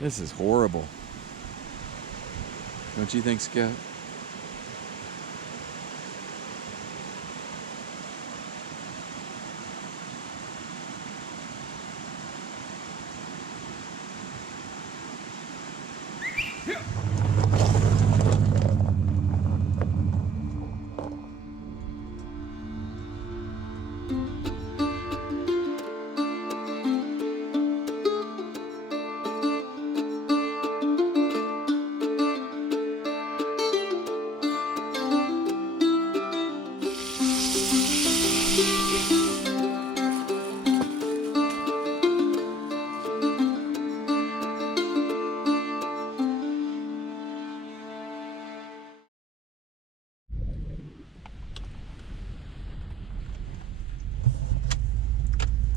This is horrible. Don't you think, Scott?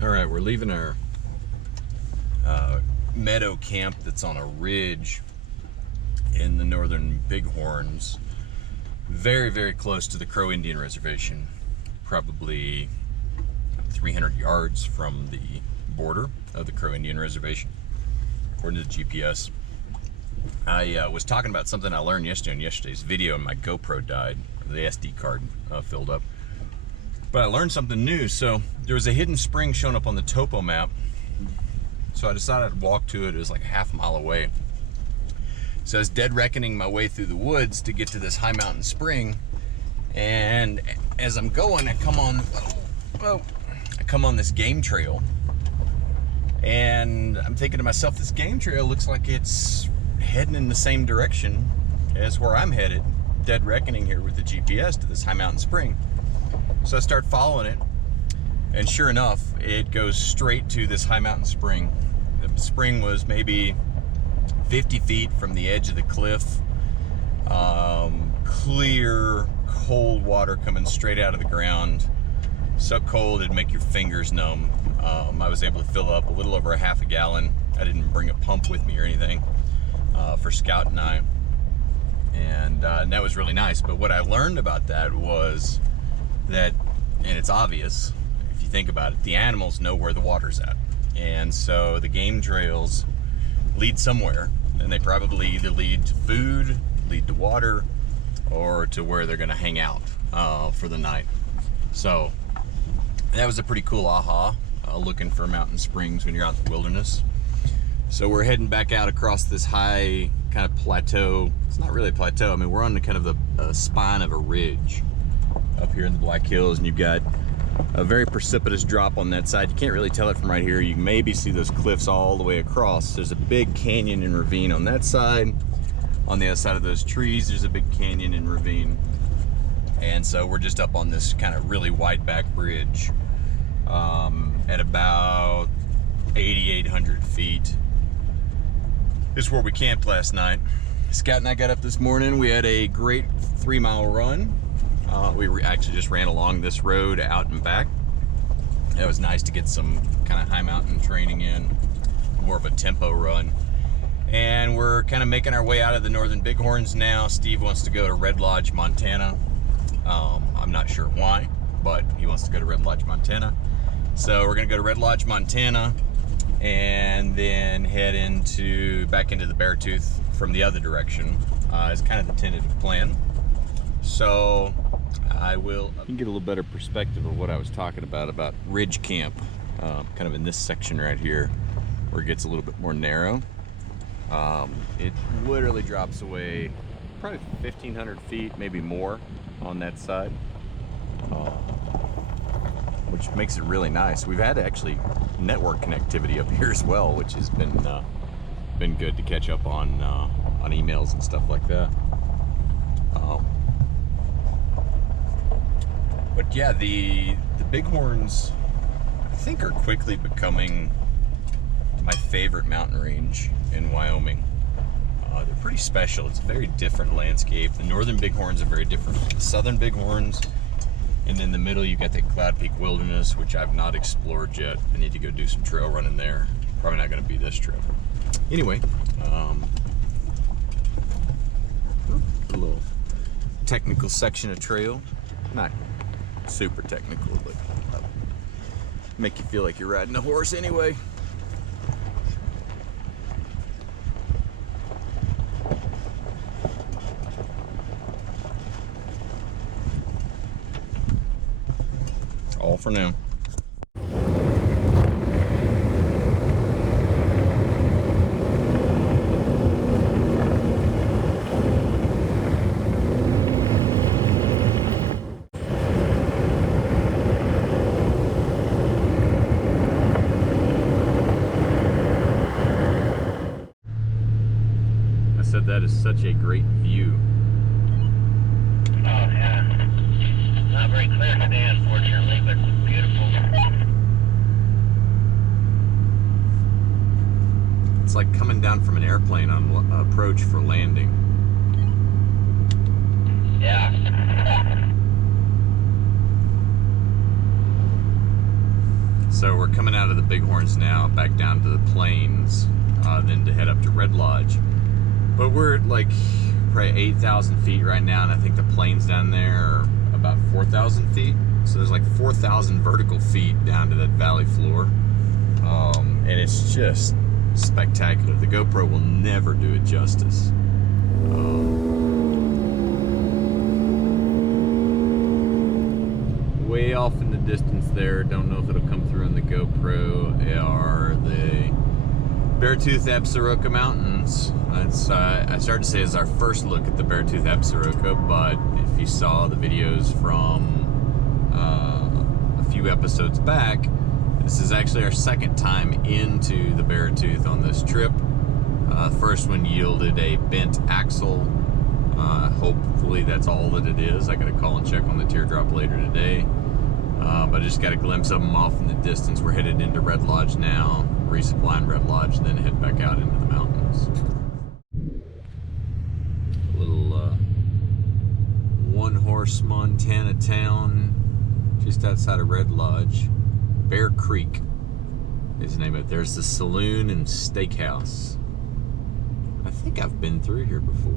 All right, we're leaving our meadow camp that's on a ridge in the northern Bighorns, very, very close to the Crow Indian Reservation, probably 300 yards from the border of the Crow Indian Reservation, according to the GPS. I was talking about something I learned yesterday in yesterday's video, and my GoPro died. The SD card filled up. But I learned something new. So there was a hidden spring shown up on the topo map. So I decided I'd walk to it. It was like a half mile away. So I was dead reckoning my way through the woods to get to this high mountain spring. And as I'm going, I come on this game trail. And I'm thinking to myself, this game trail looks like it's heading in the same direction as where I'm headed. Dead reckoning here with the GPS to this high mountain spring. So I start following it, and sure enough, it goes straight to this high mountain spring. The spring was maybe 50 feet from the edge of the cliff. Clear, cold water coming straight out of the ground. So cold it'd make your fingers numb. I was able to fill up a little over a half a gallon. I didn't bring a pump with me or anything for Scout and I. And that was really nice. But what I learned about that was that, and it's obvious if you think about it, the animals know where the water's at. And so the game trails lead somewhere, and they probably either lead to food, lead to water, or to where they're gonna hang out for the night. So that was a pretty cool aha, looking for mountain springs when you're out in the wilderness. So we're heading back out across this high kind of plateau. It's not really a plateau. I mean, we're on the kind of the spine of a ridge up here in the Black Hills, and you've got a very precipitous drop on that side. You can't really tell it from right here. You can maybe see those cliffs all the way across. There's a big canyon and ravine on that side. On the other side of those trees, there's a big canyon and ravine. And so we're just up on this kind of really wide back bridge at about 8,800 feet. This is where we camped last night. Scott and I got up this morning. We had a great 3-mile run. We actually just ran along this road out and back. It was nice to get some kind of high mountain training in, more of a tempo run. And we're kind of making our way out of the northern Bighorns now. Steve wants to go to Red Lodge, Montana. I'm not sure why, but he wants to go to Red Lodge, Montana. So we're gonna go to Red Lodge, Montana, and then head back into the Beartooth from the other direction. Is kind of the tentative plan. So you can get a little better perspective of what I was talking about ridge camp, kind of in this section right here where it gets a little bit more narrow. It literally drops away probably 1,500 feet, maybe more on that side, which makes it really nice. We've had actually network connectivity up here as well, which has been good to catch up on emails and stuff like that. But yeah, the Bighorns, I think, are quickly becoming my favorite mountain range in Wyoming. They're pretty special. It's a very different landscape. The northern Bighorns are very different from the southern Bighorns. And in the middle, you've got the Cloud Peak Wilderness, which I've not explored yet. I need to go do some trail running there. Probably not going to be this trip. Anyway, a little technical section of trail. Not super technical, but make you feel like you're riding a horse anyway. All for now. I said that is such a great view. Oh, yeah. Not very clear today, unfortunately, but beautiful. It's like coming down from an airplane on approach for landing. Yeah. So we're coming out of the Bighorns now, back down to the plains, then to head up to Red Lodge. But we're at like probably 8,000 feet right now, and I think the plains down there are about 4,000 feet. So there's like 4,000 vertical feet down to that valley floor. And it's just spectacular. The GoPro will never do it justice. Way off in the distance there, don't know if it'll come through on the GoPro, are the Beartooth Absaroka Mountains. It's, I started to say it's our first look at the Beartooth Absaroka, but if you saw the videos from a few episodes back, this is actually our second time into the Beartooth on this trip. First one yielded a bent axle. Hopefully that's all that it is. I gotta call and check on the teardrop later today. But I just got a glimpse of them off in the distance. We're headed into Red Lodge now, resupplying Red Lodge, then head back out into the mountains. A little one-horse Montana town just outside of Red Lodge. Bear Creek is the name of it. There's the saloon and steakhouse. I think I've been through here before.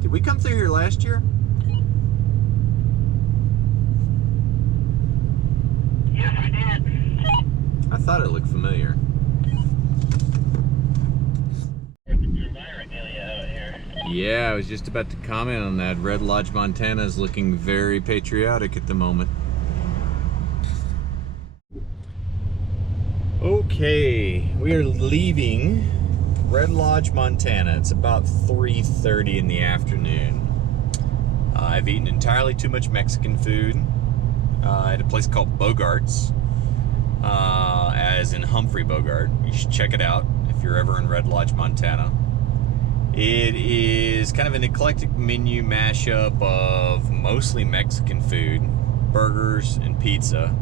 Did we come through here last year? Yes, we did. I thought it looked familiar. Yeah, I was just about to comment on that. Red Lodge, Montana is looking very patriotic at the moment. Okay, we are leaving Red Lodge, Montana. It's about 3:30 in the afternoon. I've eaten entirely too much Mexican food at a place called Bogart's, as in Humphrey Bogart. You should check it out if you're ever in Red Lodge, Montana. It is kind of an eclectic menu mashup of mostly Mexican food, burgers and pizza,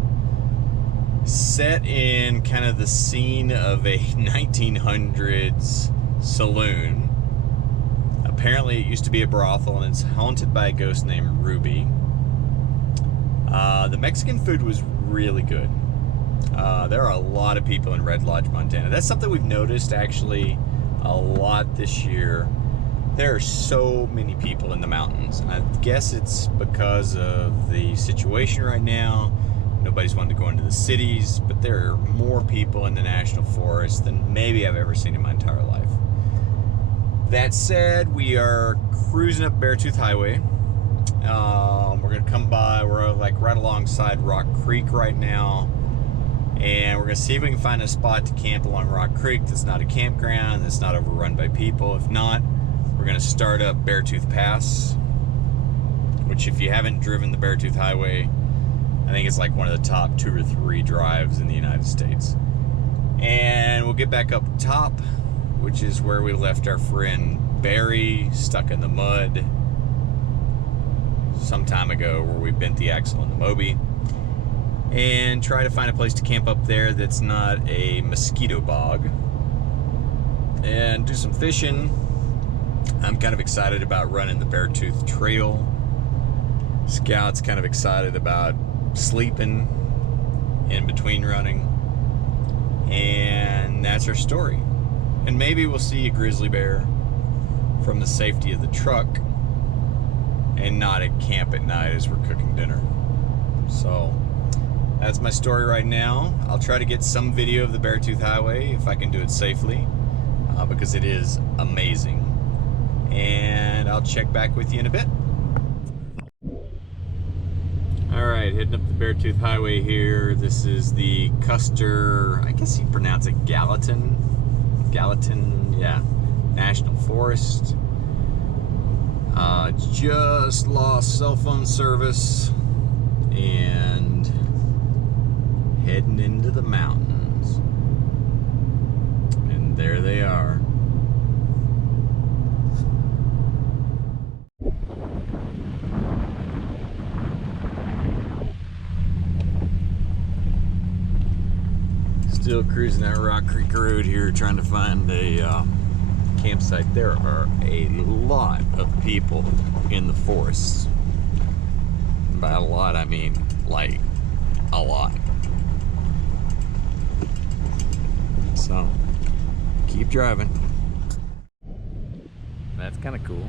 set in kind of the scene of a 1900s saloon. Apparently it used to be a brothel, and it's haunted by a ghost named Ruby. The Mexican food was really good. There are a lot of people in Red Lodge, Montana. That's something we've noticed actually a lot this year. There are so many people in the mountains. I guess it's because of the situation right now. Nobody's wanting to go into the cities, but there are more people in the national forest than maybe I've ever seen in my entire life. That said, we are cruising up Beartooth Highway. We're gonna come by, we're like right alongside Rock Creek right now. And we're gonna see if we can find a spot to camp along Rock Creek that's not a campground, that's not overrun by people. If not, we're gonna start up Beartooth Pass, which if you haven't driven the Beartooth Highway, I think it's like one of the top 2 or 3 drives in the United States. And we'll get back up top, which is where we left our friend Barry stuck in the mud some time ago, where we bent the axle on the Moby, and try to find a place to camp up there that's not a mosquito bog, and do some fishing. I'm kind of excited about running the Beartooth Trail. Scout's kind of excited about sleeping in between running. And that's our story. And maybe we'll see a grizzly bear from the safety of the truck and not at camp at night as we're cooking dinner. So that's my story right now. I'll try to get some video of the Beartooth Highway if I can do it safely, because it is amazing. And I'll check back with you in a bit. All right, heading up the Beartooth Highway here. This is the Custer, I guess you pronounce it Gallatin, yeah, National Forest. Just lost cell phone service and heading into the mountains. And there they are. Still cruising that Rock Creek Road here, trying to find a campsite. There are a lot of people in the forests. And by a lot, I mean like a lot. So, keep driving. That's kind of cool.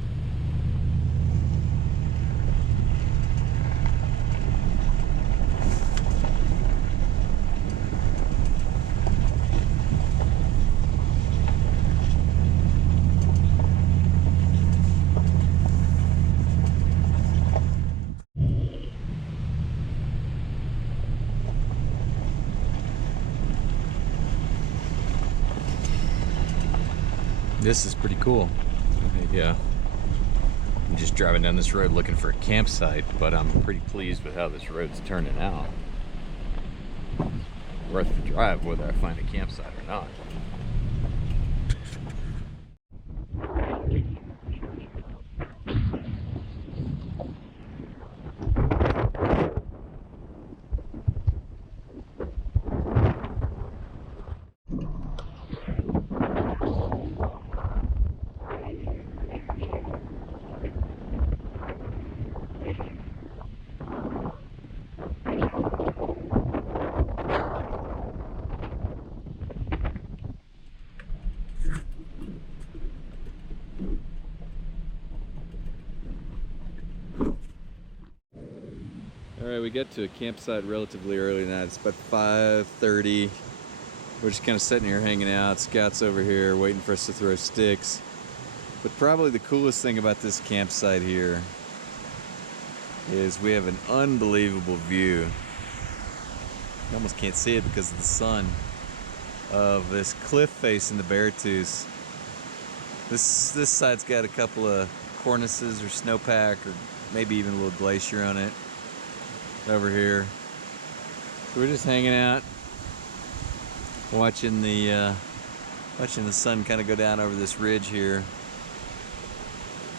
This is pretty cool. Yeah, I'm just driving down this road looking for a campsite, but I'm pretty pleased with how this road's turning out. Worth the drive whether I find a campsite or not. Alright, we get to a campsite relatively early tonight. It's about 5:30. We're just kind of sitting here hanging out. Scout's over here waiting for us to throw sticks. But probably the coolest thing about this campsite here is we have an unbelievable view. You almost can't see it because of the sun, of this cliff face in the Beartooth. This side's got a couple of cornices or snowpack or maybe even a little glacier on it over here. So we're just hanging out, watching the sun kind of go down over this ridge here.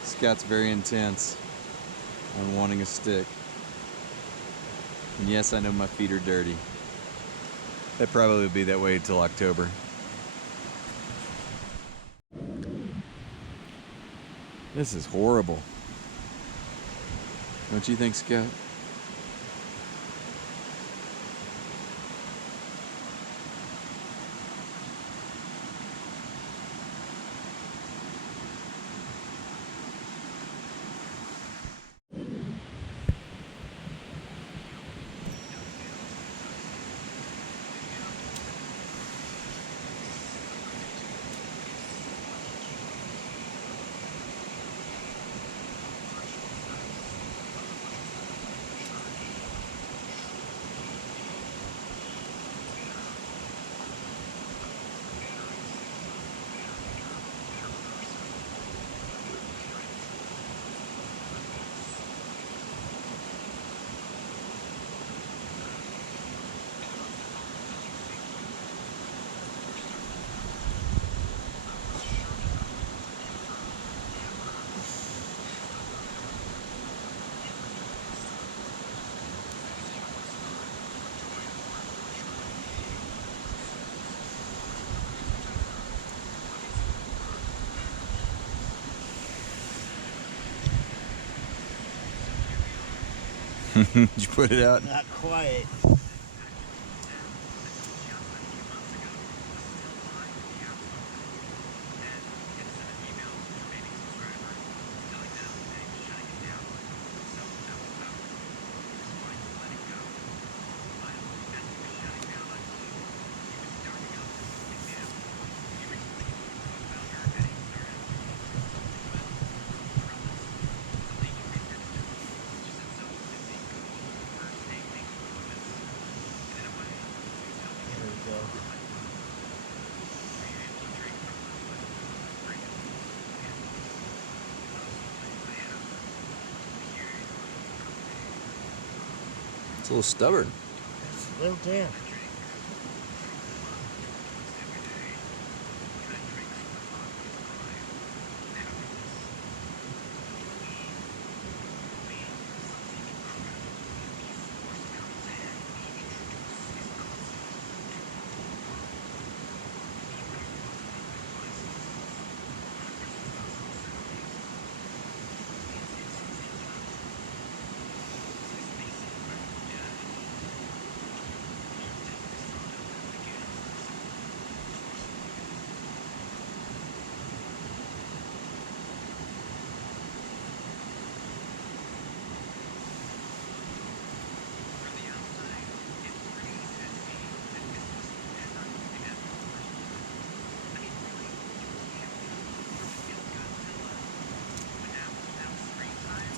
Scout's very intense on wanting a stick. And yes, I know my feet are dirty. That probably will be that way until October. This is horrible. Don't you think, Scout? Did you put it out? Not quite. It's a little stubborn. It's a little damp.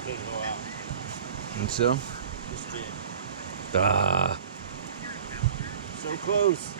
Didn't go out. Think so? Just did. Ah. So close.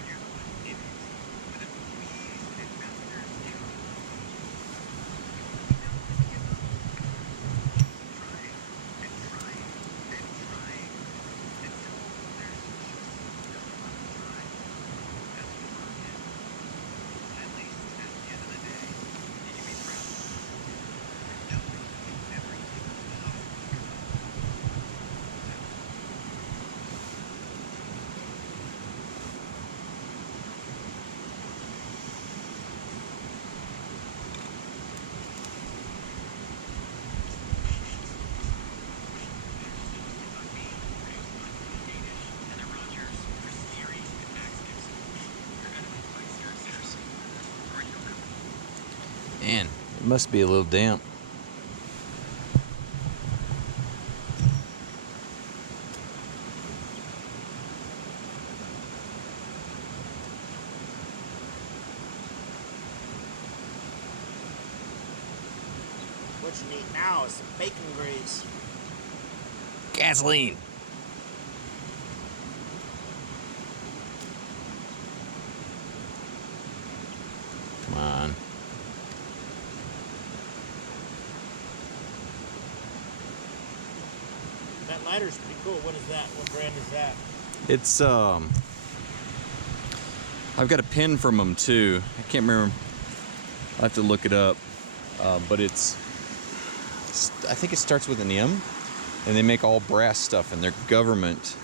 Man, it must be a little damp. What you need now is some bacon grease. Gasoline. Come on. That lighter's pretty cool. What is that? What brand is that? It's I've got a pin from them too. I can't remember. I'll have to look it up. But I think it starts with an M, and they make all brass stuff, and their government,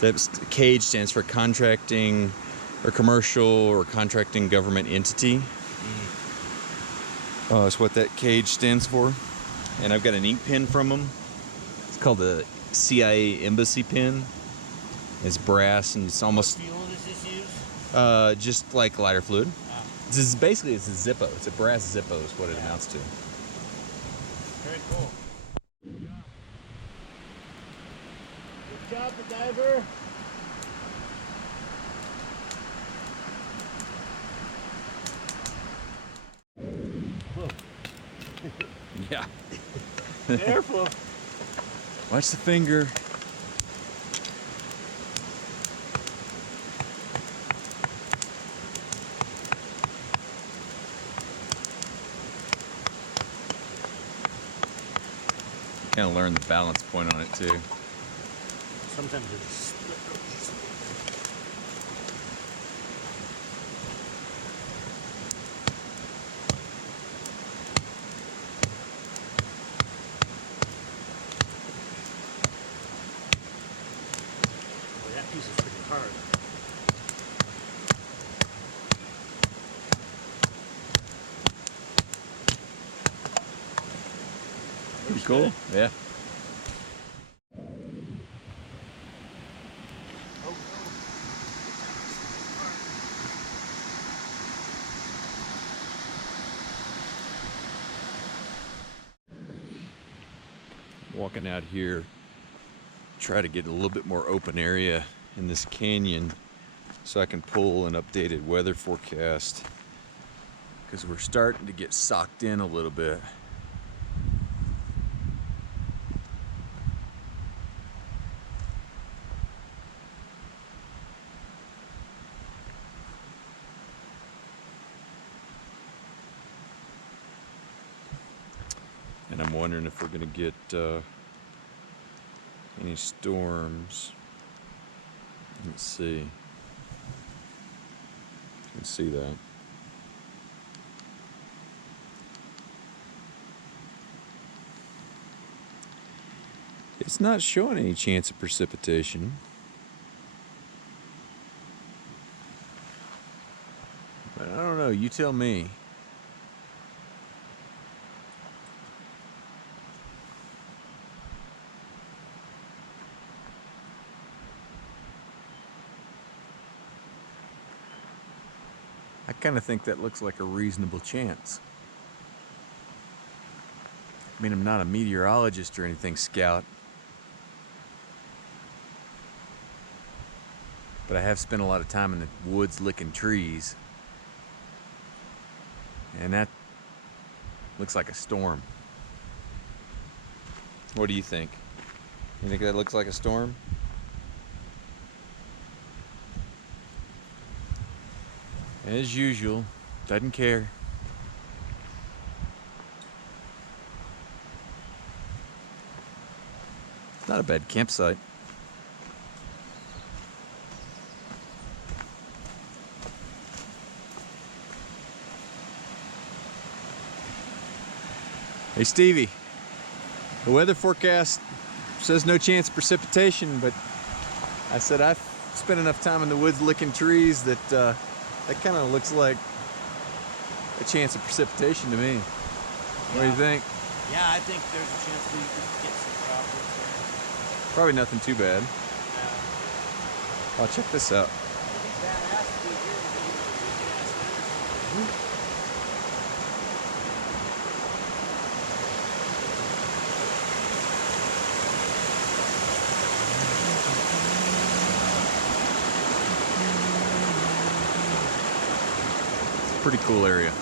that CAGE stands for contracting or commercial or contracting government entity. That's what that CAGE stands for. And I've got an ink pen from them. It's called the CIA embassy pin. It's brass and it's almost What fuel does this use? just like lighter fluid. Ah, This is basically it's a Zippo. It's a brass Zippo is what it amounts to. very cool. Good job, the diver. Whoa. Yeah. Careful. Watch the finger. Kind of learn the balance point on it too. Sometimes it's split. Boy, that piece is pretty hard. Pretty cool. Yeah. Walking out here, try to get a little bit more open area in this canyon so I can pull an updated weather forecast, because we're starting to get socked in a little bit. And I'm wondering if we're going to get Any storms? Let's see. You can see that. It's not showing any chance of precipitation. But I don't know, you tell me. I kind of think that looks like a reasonable chance. I mean, I'm not a meteorologist or anything, Scout. But I have spent a lot of time in the woods licking trees. And that looks like a storm. What do you think? You think that looks like a storm? As usual, doesn't care. It's not a bad campsite. Hey Stevie, the weather forecast says no chance of precipitation, but I said I've spent enough time in the woods licking trees that that kind of looks like a chance of precipitation to me. What do you think? Yeah, I think there's a chance we could get some droplets there. Probably nothing too bad. Yeah. I'll check this out. I think that has to be here because of the big ass thunderstorm. Pretty cool area.